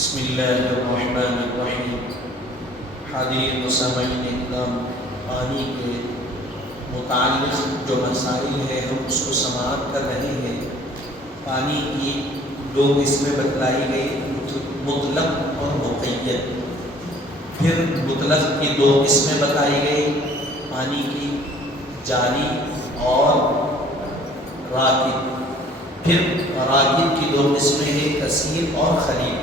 بسم اللہ الرحمن الرحیم۔ حاضرین و سامعین اکرام، پانی کے متعلق جو مسائل ہیں ہم اس کو سماعت کر رہے ہیں۔ پانی کی دو قسمیں بتلائی گئی، مطلق اور مقید۔ پھر مطلق کی دو قسمیں بتائی گئی، پانی کی جاری اور راکد۔ پھر راکد کی دو قسمیں ہیں، کثیر اور خلیل۔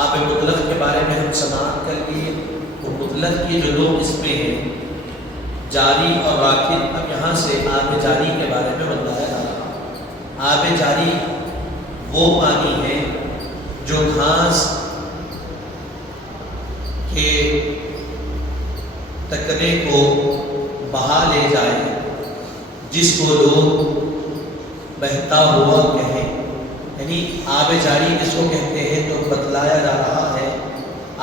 آب مطلق کے بارے میں ہم سماعت کر لیے۔ وہ مطلق کی جو دو قسمیں ہیں، جاری اور راکد۔ اب یہاں سے آب جاری کے بارے میں بتایا جا رہا۔ آب جاری وہ پانی ہے جو گھاس کے تکنے کو بہا لے جائے، جس کو لوگ بہتا ہوا کہیں۔ یعنی آب جاری کس کو کہتے ہیں تو بتلایا جا رہا ہے،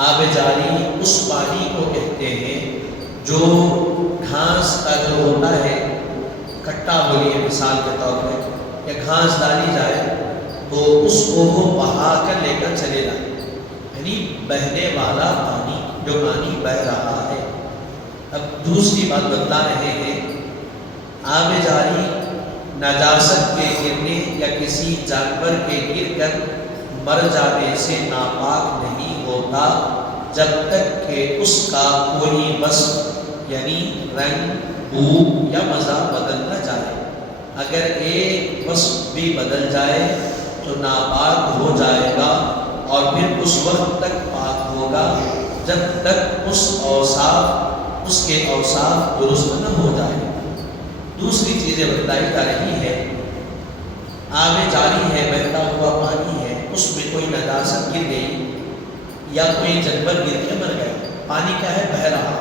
آب جاری اس پانی کو کہتے ہیں جو گھاس کا جو ہوتا ہے، کٹا بولیے مثال کے طور پہ، یا گھاس ڈالی جائے تو اس کو وہ بہا کر لے کر چلے جائے، یعنی بہنے والا پانی، جو پانی بہہ رہا ہے۔ اب دوسری بات بتلا رہے ہیں، آب جاری نجاست کے گرنے یا کسی جانور کے گر کر مر جانے سے ناپاک نہیں ہوتا، جب تک کہ اس کا کوئی وصف یعنی رنگ، بو یا مزہ بدل نہ جائے۔ اگر ایک وصف بھی بدل جائے تو ناپاک ہو جائے گا، اور پھر اس وقت تک پاک ہوگا جب تک اس کے اوصاف درست نہ ہو جائے۔ دوسری چیزیں بتلائی جا رہی ہے، آب جاری ہے، بہتا ہوا پانی ہے، اس میں کوئی نجاست گر گئی یا کوئی جانور گر کے مر گیا، پانی کیا ہے، بہہ رہا۔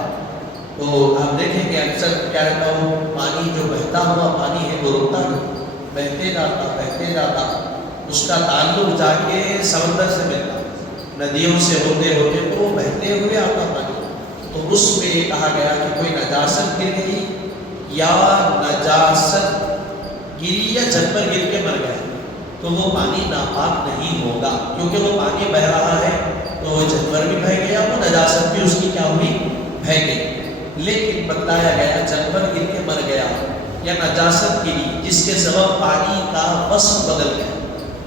تو آپ دیکھیں کہ اکثر کیا رہتا ہو، پانی جو بہتا ہوا پانی ہے وہ رکتا نہیں، بہتے جاتا، اس کا تعلق جا کے سمندر سے ملتا، ندیوں سے ہوتے ہوتے تو وہ بہتے ہوئے آتا پانی۔ تو اس میں یہ کہا گیا کہ کوئی نجاست گر گئی یا نجاست گری یا جانور گر کے مر گیا تو وہ پانی ناپاک نہیں ہوگا، کیونکہ وہ پانی بہہ رہا ہے تو وہ جانور بھی بہہ گیا، وہ نجاست بھی اس کی کیا ہوئی، بہہ گئی۔ لیکن بتلایا گیا جانور گر کے مر گیا یا نجاست گری جس کے سبب پانی کا وصف بدل گیا۔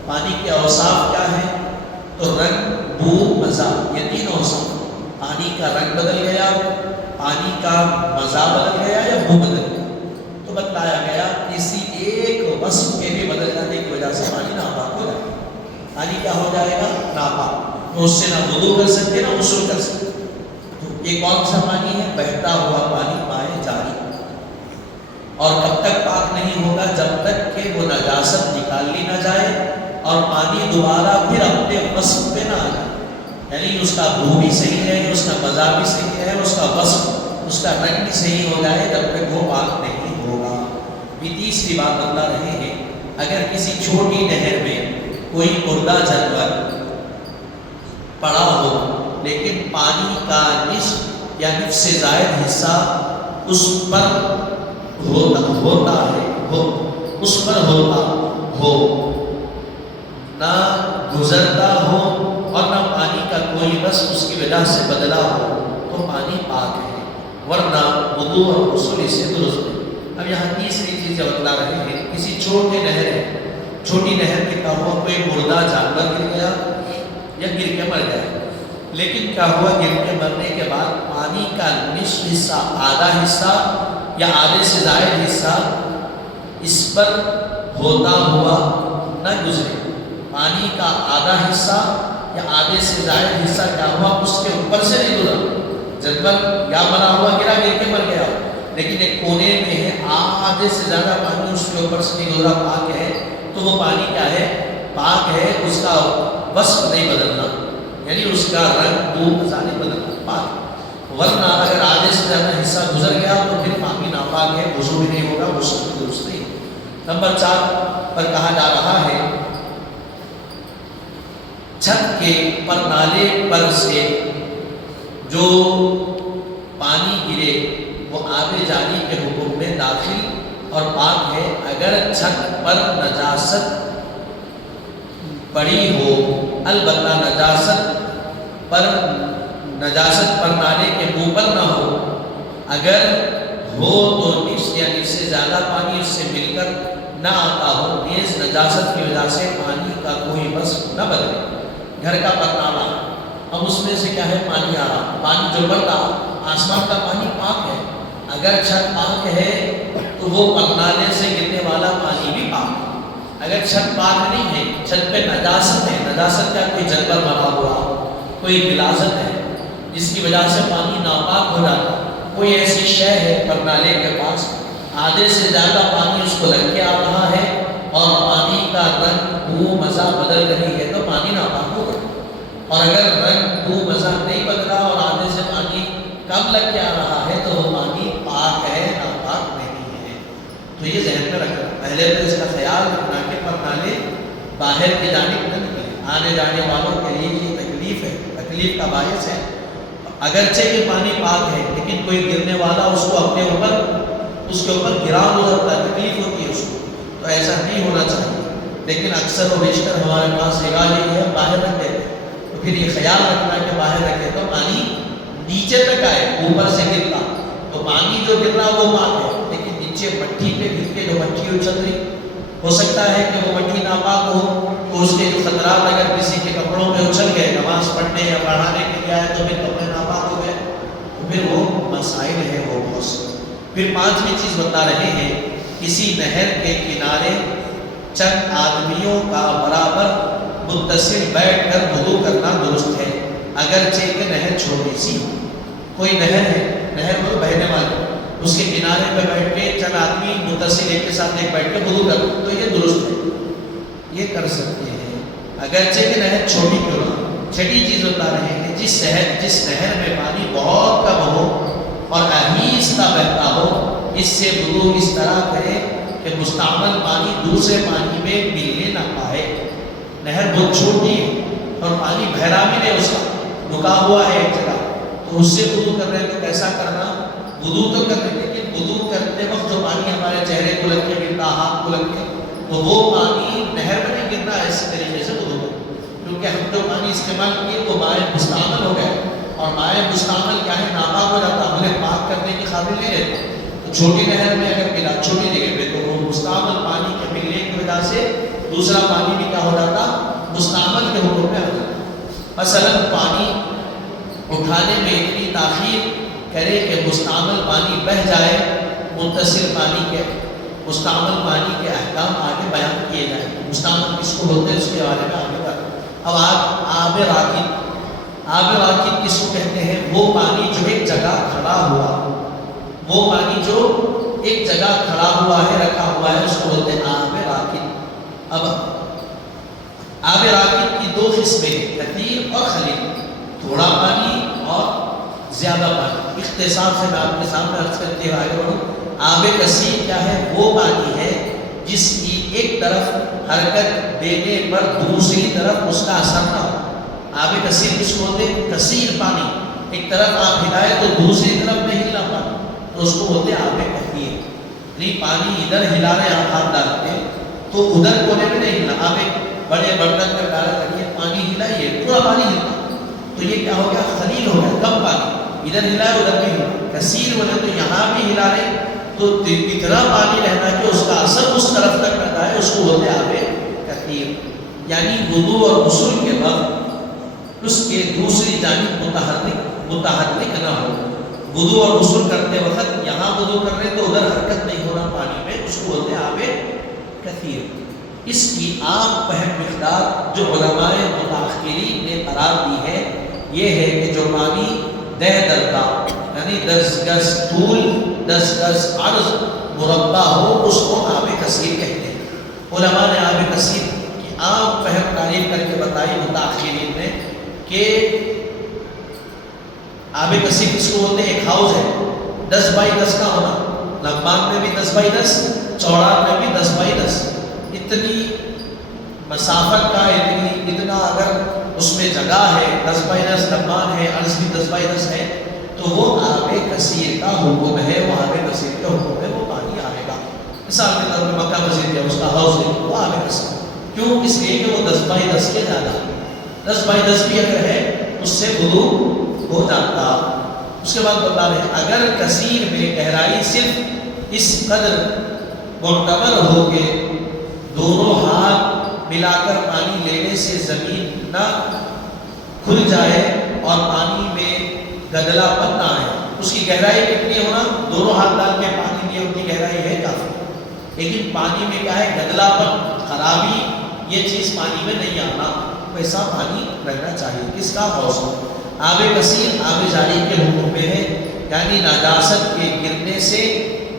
پانی کے اوصاف کیا ہے تو رنگ، بو، مزہ، یہ تین اوصاف۔ پانی کا رنگ بدل گیا، پانی کا مزہ بدل گیا یا بو بدل گیا، تو بتلایا گیا کسی ایک وصف کے بھی بدل جانے کی وجہ سے پانی ناپاک ہو جائے گا۔ پانی کیا ہو جائے گا، ناپاک، تو اس سے نہ وضو کر سکتے نہ غسل کر سکتے۔ تو یہ کون سا پانی ہے، بہتا ہوا پانی، مائع جاری۔ اور کب تک پاک نہیں ہوگا، جب تک کہ وہ نجاست نکال لی نہ جائے اور پانی دوبارہ پھر اپنے وصف پہ نہ آ جائے، یعنی اس کا بو بھی صحیح رہے، اس کا مزہ بھی صحیح رہے، اس کا وصف، اس کا رنگ بھی صحیح ہو جائے، جب تک وہ پاک نہیں ہوگا۔ یہ تیسری بات بتا رہے ہیں، اگر کسی چھوٹی نہر میں کوئی مردہ جانور پڑا ہو لیکن پانی کا نصف یا نصف سے زائد حصہ اس پر ہوتا ہو، نہ گزرتا ہو اور نہ پانی کا کوئی وصف اس کی وجہ سے بدلا ہو، تو پانی پاک ہے، ورنہ وضو اور غسل اس سے درست ہے۔ اب یہاں تیسری چیز بتلا رہے ہیں، کسی چھوٹی نہر میں کیا ہوا، کوئی مردہ جانور گر گیا یا گر کے مر گیا، لیکن کیا ہوا، گر کے مرنے کے بعد پانی کا نصف حصہ، آدھا حصہ یا آدھے سے زائد حصہ اس پر ہوتا ہوا نہ گزرے، پانی کا آدھا حصہ یا آدھے سے زائد حصہ کیا ہوا، اس کے اوپر سے نہیں گزرا، جانور یا مرا ہوا گرا، گر کے مر گیا، لیکن ایک کونے میں ہے، آدھے سے زیادہ پانی اس کے اوپر سے نہیں گزرا، پاک ہے، تو وہ پانی کیا ہے، پاک ہے، اس کا وصف نہیں بدلنا، یعنی اس کا رنگ، بو، مزہ نہیں بدلنا، پاک۔ ورنہ اگر آدھے سے زیادہ حصہ گزر گیا تو پھر پانی ناپاک ہے، وضو بھی نہیں ہوگا، غسل بھی درست نہیں۔ نمبر 4 پر کہا جا رہا ہے، چھت کے پر نالے پر سے جو پانی گرے وہ آب جاری کے حکم میں داخل اور پاک ہے، اگر چھت پر نجاست پڑی ہو، البتہ نجاست پر نجاست پر نالے کے منہ پر نہ ہو، اگر ہو تو نصف یا نصف سے زیادہ پانی اس سے مل کر نہ آتا ہو، نیز نجاست کی وجہ سے پانی کا کوئی بس نہ بدلے۔ گھر کا پرنالہ، اب اس میں سے کیا ہے، پانی آ رہا، پانی جو بڑھ رہا، آسمان کا پانی پاک ہے، اگر چھت پاک ہے تو وہ پرنالے سے گرنے والا پانی بھی پاک ہے۔ اگر چھت پاک نہیں ہے، چھت پہ نجاست ہے، نجاست کا کوئی جنبر بنا ہوا، کوئی غلاظت ہے جس کی وجہ سے پانی ناپاک ہو جاتا، کوئی ایسی شے ہے پرنالے کے پاس، آدھے سے زیادہ پانی اس کو لگ کے آ رہا ہے اور پانی کا رنگ بو مزہ بدل رہی ہے تو پانی ناپاک ہوگا۔ اور اگر رنگ بو مزہ نہیں بدلا اور آدھے سے پانی کم لگ کے آ رہا ہے تو وہ پانی پاک ہے، ناپاک نہیں ہے۔ تو یہ ذہن میں رکھنا، پہلے تو اس کا خیال رکھنا کہ پرنالے باہر کی جانب نہ نکلے، آنے جانے والوں کے لیے یہ تکلیف ہے، تکلیف کا باعث ہے۔ اگرچہ یہ پانی پاک ہے لیکن کوئی گرنے والا اس کو اپنے اوپر، اس کے اوپر گرا ہو جاتا ہے، تکلیف ہوتی ہے اس کو، تو ایسا نہیں ہونا چاہیے۔ لیکن اکثر و بیشتر ہمارے پاس نگاہ یہ ہے باہر رکھ دیتے ہیں، تو پھر یہ خیال رکھنا کہ باہر رکھے تو پانی نیچے تک آئے، اوپر سے گرتا تو پانی جو گر رہا وہ پاک ہے، لیکن نیچے مٹی پہ گر کے جو مٹی اچھل رہی، ہو سکتا ہے کہ وہ مٹی ناپاک ہو تو اس کے جو خطرات اگر کسی کے کپڑوں پہ اچھل گئے، نماز پڑھنے یا پڑھانے کے لیے آئے تو پھر کپڑے ناپاک ہو گئے، تو پھر وہ مسائل ہے وہ بہت سے۔ پھر پانچویں چیز بتا رہے ہیں، کسی نہر کے کنارے چند آدمیوں کا برابر متصل بیٹھ کر وضو کرنا درست ہے، اگرچہ کہ نہر چھوٹی سی ہو۔ کوئی نہر ہے، نہر وہ بہنے والی، اس کے کنارے پہ بیٹھ کے چند آدمی متصل ایک کے ساتھ ایک بیٹھ کے وضو کرنا تو یہ درست ہے، یہ کر سکتے ہیں، اگرچہ کہ نہر چھوٹی کیوں نہ۔ چھٹی چیز بتا رہے ہیں، جس نہر میں پانی بہت کم ہو اور آہستہ بہتا ہو، اس سے وضو اس طرح کرے کہ مستعمل پانی دوسرے پانی میں ملنے نہ پائے۔ نہر بہت چھوٹی ہے اور پانی بہرا بھی نہیں، اس کا رکا ہوا ہے ایک جگہ، تو اس سے وضو کر رہے ہیں تو کیسا کرنا، وضو تو کر رہے ہیں لیکن وضو کرتے وقت جو پانی ہمارے چہرے کو لگ کے گرتا، ہاتھ کو لگ کے، تو وہ پانی نہر میں نہیں گرنا، ایسے طریقے سے وضو کرنا، کیونکہ ہم جو پانی استعمال کیے وہ مائع مستعمل ہو گئے، اور مائع مستعمل کیا ہے، ناپاک ہو جاتا، ہمیں پاک کرنے کی قابل نہیں رہتا۔ تو چھوٹی نہر میں اگر ملا چھوٹی جگہ پہ تو وہ مستعمل پانی کے ملنے کی وجہ سے دوسرا پانی بھی کیا ہو جاتا، مستعمل کے حکم میں آ جاتا۔ مثلا پانی اٹھانے میں اتنی تاخیر کرے کہ مستعمل پانی بہہ جائے، متصل پانی کے، مستعمل پانی کے احکام آگے بیان کیے جائیں، مستعمل کس کو بولتے ہیں اس کے بارے میں آگے بات۔ اب آب راکد، آب راکد کس کو کہتے ہیں، وہ پانی جو ایک جگہ کھڑا ہوا، وہ پانی جو ایک جگہ کھڑا ہوا ہے، رکھا ہوا ہے، اس کو بولتے ہیں آب راکد۔ اب آب راکد کی دو قسمیں ہیں، کثیر اور خلیل، تھوڑا پانی اور زیادہ پانی۔ اختصار سے میں آپ کے سامنے عرض کرتے ہوئے آگے بڑھوں۔ آب کثیر کیا ہے، وہ پانی ہے جس کی ایک طرف حرکت دینے پر دوسری طرف اس کا اثر نہ ہو۔ آب کثیر کس کو بولتے ہیں، کثیر پانی، ایک طرف آپ ہلائے تو دوسری طرف نہیں ہلا پانی، تو اس کو بولتے ہیں آب کثیر۔ یعنی پانی ادھر ہلا رہے آپ ہاتھ ڈالتے تو ادھر کونے میں نہیں ہلا، آپ ایک بڑے برتن میں ڈالا رکھیے، پانی ہلائیے، پورا پانی ہلتا، تو یہ کیا ہو گیا، خلیل ہو گیا، کم پانی، ادھر ہلائے ادھر نہیں ہلا۔ کثیر بولے تو یہاں بھی ہلا رہے تو اتنا پانی رہنا کہ اس کا اثر اس طرف تک رہتا ہے، اس کو بولتے ہیں آب کثیر۔ یعنی وضو اور غسل کے وقت اس کے دوسری جانب متحرک نہ ہو، وضو اور غسل کرتے وقت یہاں وضو کر رہے تو ادھر حرکت نہیں ہونا پانی میں، اس کو بولتے ہیں آب کثیر۔ اس کی عام فہم مقدار جو علماء متاخرین نے قرار دی ہے یہ ہے کہ جو پانی 10 درجہ یعنی 10 گز طول 10 گز عرض مربع ہو اس کو آب کثیر کہتے ہیں۔ علماء نے آب کثیر کی عام فہم تعریف کر کے بتائی متاخرین نے کہ آب کثیر کس کو بولتے ہیں، ایک ہاؤس ہے 10 بائی 10 کا ہونا، لمبان میں بھی 10 بائی 10، چوڑا میں بھی 10 بائی 10، اتنی مسافت کا اتنا اگر اس میں جگہ ہے، 10 بائی 10 لمبان ہے، عرض بھی 10 بائی 10 ہے، تو وہ آب کثیر کا حکم ہے، وہ آب کثیر کا حکم ہے، وہ پانی آئے گا۔ مثال کے طور پہ مکہ مسجد ہے، اس کا ہاؤس ہے، وہ آب کثیر، کیوں، اس لیے کہ وہ 10 بائی 10 کے زیادہ، 10 بائی 10 بھی اگر ہے اس سے وضو ہو جاتا۔ اس کے بعد بتا رہے ہیں اگر کثیر میں گہرائی صرف اس قدر معتبر ہو کہ دونوں ہاتھ ملا کر پانی لینے سے زمین نہ کھل جائے اور پانی میں گدلا پن نہ آئے، اس کی گہرائی کتنی ہونا، دونوں ہاتھ ڈال کے پانی لیے ان کی گہرائی ہے کافی، لیکن پانی میں کیا ہے گدلا پن، خرابی، یہ چیز پانی میں نہیں آنا، ویسا پانی رہنا چاہیے۔ کس کا؟ موسم۔ آب کثیر آب جاری کے حکم میں ہے، یعنی نجاست کے گرنے سے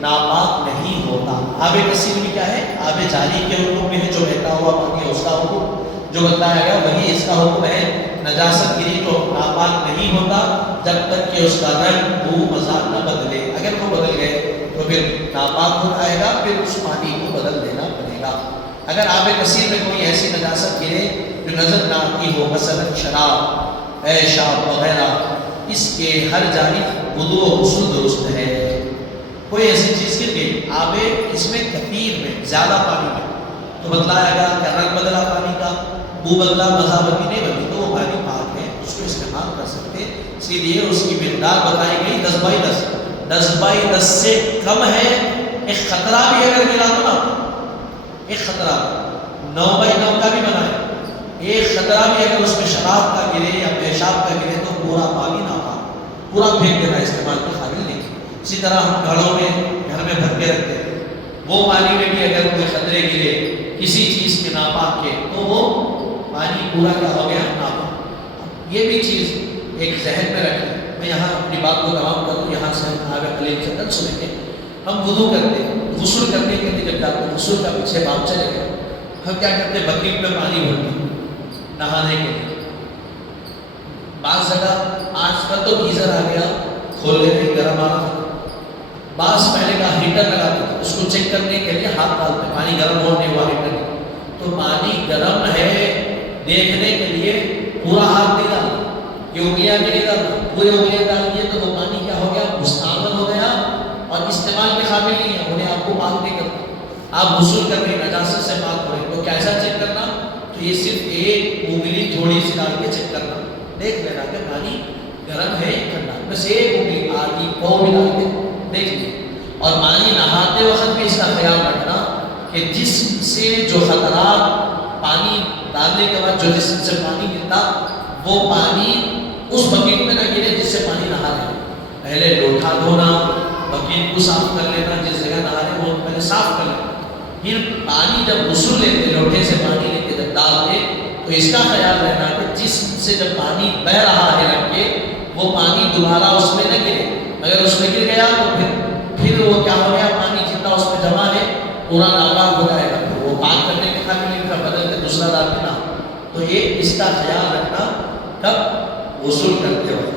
ناپاک نہیں ہوتا۔ آب کثیر میں کیا ہے؟ آب جاری کے حکم میں ہے، جو بہتا ہوا پانی ہے اس کا حکم جو بتایا گیا وہی اس کا حکم ہے۔ نجاست گری تو ناپاک نہیں ہوتا جب تک کہ اس کا رنگ، بو، مزاج نہ بدلے، اگر وہ بدل گئے تو پھر ناپاک ہو جائے گا، پھر اس پانی کو بدل دینا پڑے گا۔ اگر آب کثیر میں کوئی ایسی نجاست گرے جو نظر نہ آتی ہو، مثلا شراب، پیشاب وغیرہ، اس کے ہر جانب وضو و غسل درست ہے۔ کوئی ایسی چیز گر گئی آب اس میں کثیر میں، زیادہ پانی میں، تو بتلایا گیا کہ رنگ بدلا پانی کا، بو بدلا، مزہ بدلی نہیں بدلی، تو وہ پانی پاک ہے، اس کو استعمال کر سکتے۔ اسی لیے اس کی مقدار بتائی گئی 10/10، 10/10 سے کم ہے، ایک خطرہ بھی اگر ملا تو نا، ایک خطرہ 9/9 کا بھی بنا ہے، ایک خطرہ بھی اگر اس میں شراب کا گرے یا پیشاب کا گرے تو پورا پانی نہ پا، پورا پھینک دینا، استعمال کے قابل نہیں۔ اسی طرح ہم گھروں میں گھر میں بھر کے رکھتے ہیں، وہ پانی میں بھی اگر کوئی خطرے گرے کسی چیز کے ناپاک کے تو وہ پانی پورا کیا ہو گیا؟ ناپاک۔ یہ بھی چیز ایک ذہن میں رکھیں۔ میں یہاں اپنی بات کو تمام کروں، یہاں سے ہم آگے خلیل چندن سنیں گے۔ ہم وضو کرتے ہیں، غسل کرنے کے لیے جب جاتے ہیں، غسل کا پیچھے باب چلے گئے، ہم کیا کرتے ہیں؟ بکیٹ میں پانی بھرتے ہیں نہانے کے لیے۔ بعض جگہ آج کل تو گیزر آ گیا، کھول لیتے گرم آ رہا، بعض پہلے کا ہیٹر لگاتے تھے، اس کو چیک کرنے کے لیے ہاتھ ڈالتے ہیں، پانی گرم ہونے ہوا ہیٹر، تو پانی گرم ہے دیکھنے کے لیے پورا ہاتھ نہیں ڈالنا، یہ انگلیاں بھی نہیں ڈالنا، پورے انگلیاں ڈال دیے تو وہ پانی کیا ہو گیا؟ مستعمل ہو گیا اور استعمال کے قابل نہیں ہے، انہیں آپ کو پاک نہیں کرنا۔ آپ غسل کر کے نجاست سے پاک ہو رہے تو کیسا چیک کرنا؟ تو یہ صرف ایک انگلی تھوڑی سی ڈال کے چیک کرنا، دیکھ لینا کہ پانی گرم ہے یا ٹھنڈا، بس ایک انگلی آدھی پاؤں بھی ڈال کے دیکھ لیں۔ اور پانی نہاتے وقت بھی اس کا خیال رکھنا کہ جسم سے جو خطرات پانی ڈالنے کے بعد جو جسم سے پانی گرتا وہ پانی اس بکیٹ میں نہ گرے جس سے پانی نہا رہے۔ پہلے لوٹا دھونا، بکیٹ کو صاف کر لینا، جس جگہ نہا رہے وہ پہلے صاف کر لینا، پھر پانی جب غسل لیتے لوٹے سے پانی لے کے جب ڈالتے تو اس کا خیال رہنا کہ جسم سے جب پانی بہ رہا ہے رکھ کے وہ پانی دوبارہ اس میں نہ گرے، اگر اس میں گر گیا تو پھر وہ کیا ہو گیا؟ پانی جتنا اس میں جمع ہے پورا ناپاک ہو جائے گا، پھر وہ پاک کرنے کے قابل نہیں کا بدل کے دوسرا ڈال دینا۔ تو یہ اس کا خیال رکھنا کب؟ غسل کرتے وقت۔